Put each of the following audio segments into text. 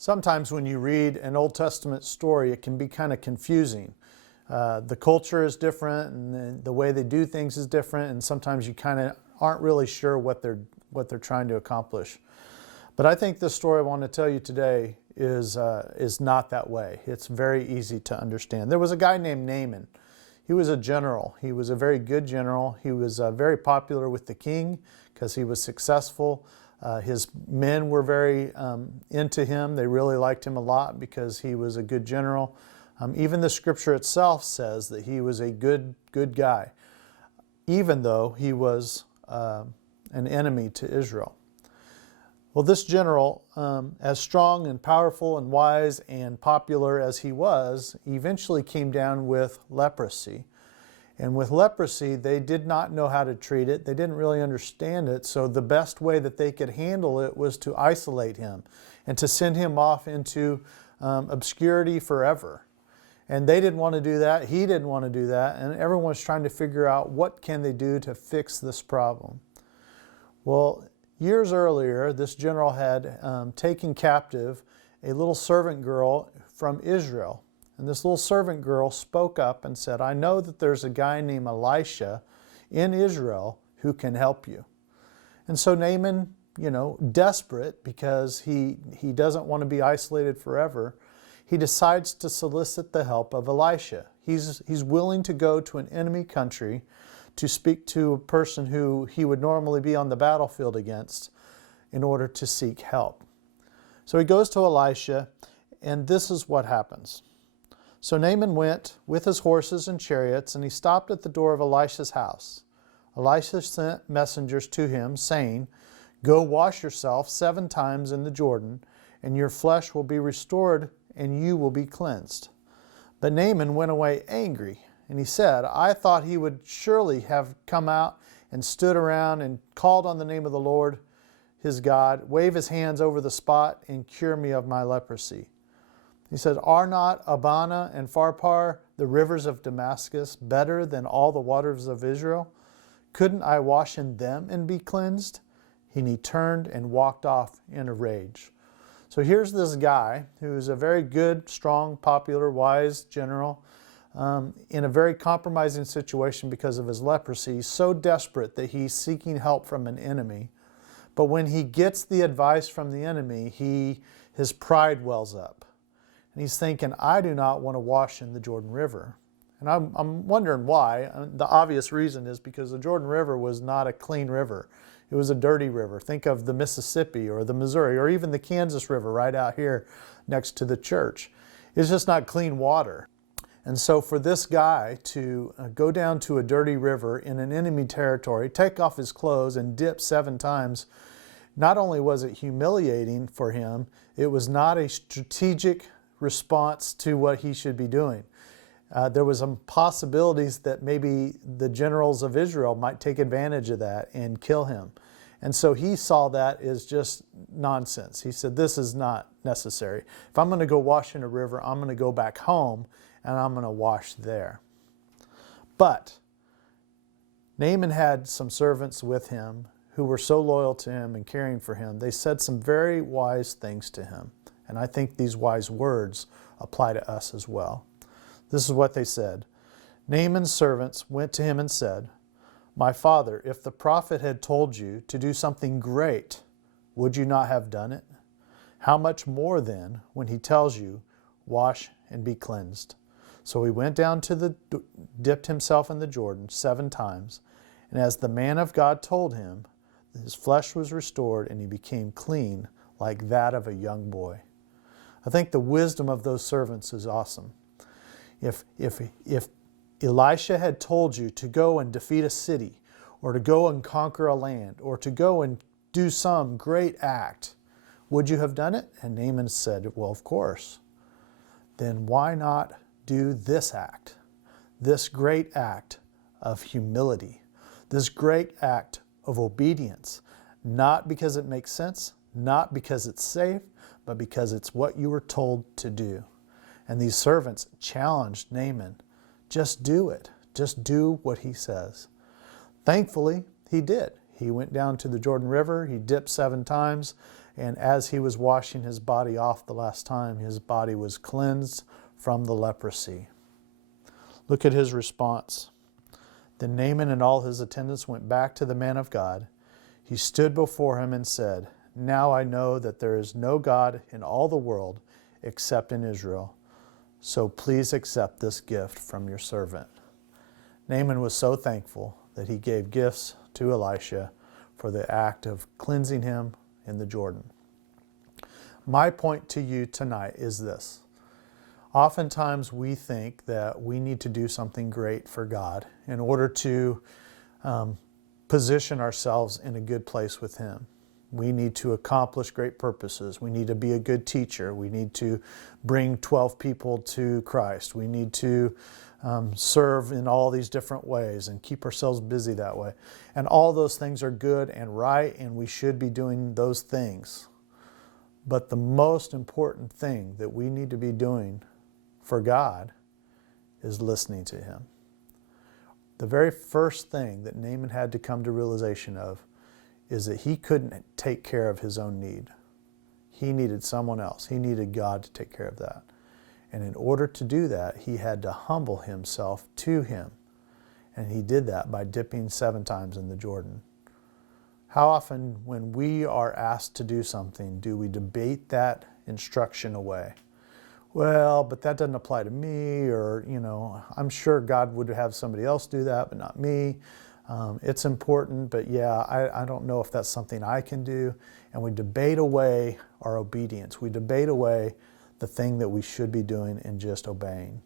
Sometimes when you read an Old Testament story, it can be kind of confusing. The culture is different, and the way they do things is different, and sometimes you kind of aren't really sure what they're trying to accomplish. But I think the story I want to tell you today is not that way. It's very easy to understand. There was a guy named Naaman. He was a general. He was a very good general. He was very popular with the king because he was successful. His men were very into him. They really liked him a lot because he was a good general. Even the scripture itself says that he was a good guy, even though he was an enemy to Israel. Well, this general, as strong and powerful and wise and popular as he was, eventually came down with leprosy. And with leprosy, they did not know how to treat it. They didn't really understand it. So the best way that they could handle it was to isolate him and to send him off into obscurity forever. And they didn't want to do that. He didn't want to do that. And everyone was trying to figure out what can they do to fix this problem. Well, years earlier, this general had taken captive a little servant girl from Israel. And this little servant girl spoke up and said, "I know that there's a guy named Elisha in Israel who can help you." And so Naaman, desperate because he doesn't want to be isolated forever, he decides to solicit the help of Elisha. He's willing to go to an enemy country to speak to a person who he would normally be on the battlefield against in order to seek help. So he goes to Elisha, and this is what happens. So Naaman went with his horses and chariots, and he stopped at the door of Elisha's house. Elisha sent messengers to him, saying, "Go wash yourself 7 times in the Jordan, and your flesh will be restored, and you will be cleansed." But Naaman went away angry, and he said, "I thought he would surely have come out and stood around and called on the name of the Lord his God, wave his hands over the spot, and cure me of my leprosy." He said, "Are not Abana and Pharpar, the rivers of Damascus, better than all the waters of Israel? Couldn't I wash in them and be cleansed?" And he turned and walked off in a rage. So here's this guy who's a very good, strong, popular, wise general in a very compromising situation because of his leprosy. He's so desperate that he's seeking help from an enemy. But when he gets the advice from the enemy, his pride wells up. And he's thinking, "I do not want to wash in the Jordan River." And I'm wondering why. The obvious reason is because the Jordan River was not a clean river. It was a dirty river. Think of the Mississippi or the Missouri or even the Kansas River right out here next to the church. It's just not clean water. And so for this guy to go down to a dirty river in an enemy territory, take off his clothes and dip 7 times, not only was it humiliating for him, it was not a strategic response to what he should be doing. There was some possibilities that maybe the generals of Israel might take advantage of that and kill him. And so he saw that as just nonsense. He said, "This is not necessary. If I'm going to go wash in a river, I'm going to go back home and I'm going to wash there." But Naaman had some servants with him who were so loyal to him and caring for him. They said some very wise things to him. And I think these wise words apply to us as well. This is what they said. Naaman's servants went to him and said, "My father, if the prophet had told you to do something great, would you not have done it? How much more then when he tells you, 'Wash and be cleansed'?" So he went down dipped himself in the Jordan 7 times, and as the man of God told him, his flesh was restored and he became clean like that of a young boy. I think the wisdom of those servants is awesome. If Elisha had told you to go and defeat a city, or to go and conquer a land, or to go and do some great act, would you have done it? And Naaman said, "Well, of course." Then why not do this act, this great act of humility, this great act of obedience, not because it makes sense, not because it's safe, but because it's what you were told to do. And these servants challenged Naaman, just do it. Just do what he says. Thankfully, he did. He went down to the Jordan River, he dipped 7 times, And as he was washing his body off the last time, his body was cleansed from the leprosy. Look at his response. Then Naaman and all his attendants went back to the man of God. He stood before him and said, "Now I know that there is no God in all the world except in Israel. So please accept this gift from your servant." Naaman was so thankful that he gave gifts to Elisha for the act of cleansing him in the Jordan. My point to you tonight is this. Oftentimes we think that we need to do something great for God in order to position ourselves in a good place with Him. We need to accomplish great purposes. We need to be a good teacher. We need to bring 12 people to Christ. We need to serve in all these different ways and keep ourselves busy that way. And all those things are good and right, and we should be doing those things. But the most important thing that we need to be doing for God is listening to Him. The very first thing that Naaman had to come to realization of is that he couldn't take care of his own need. He needed someone else. He needed God to take care of that. And in order to do that, he had to humble himself to Him. And he did that by dipping 7 times in the Jordan. How often when we are asked to do something, do we debate that instruction away? Well, but that doesn't apply to me, or, I'm sure God would have somebody else do that, but not me. It's important, but I don't know if that's something I can do. And we debate away our obedience. We debate away the thing that we should be doing and just obeying.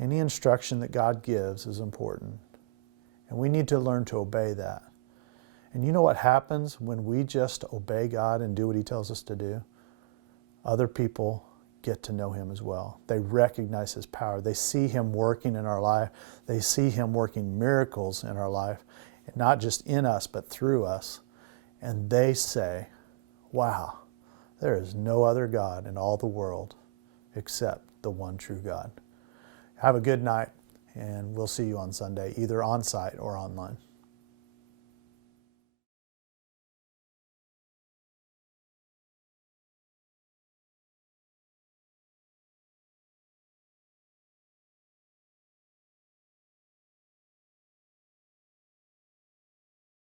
Any instruction that God gives is important. And we need to learn to obey that. And you know what happens when we just obey God and do what He tells us to do? Other people get to know Him as well. They recognize His power. They see Him working in our life. They see Him working miracles in our life, not just in us, but through us. And they say, wow, there is no other God in all the world except the one true God. Have a good night, and we'll see you on Sunday, either on site or online.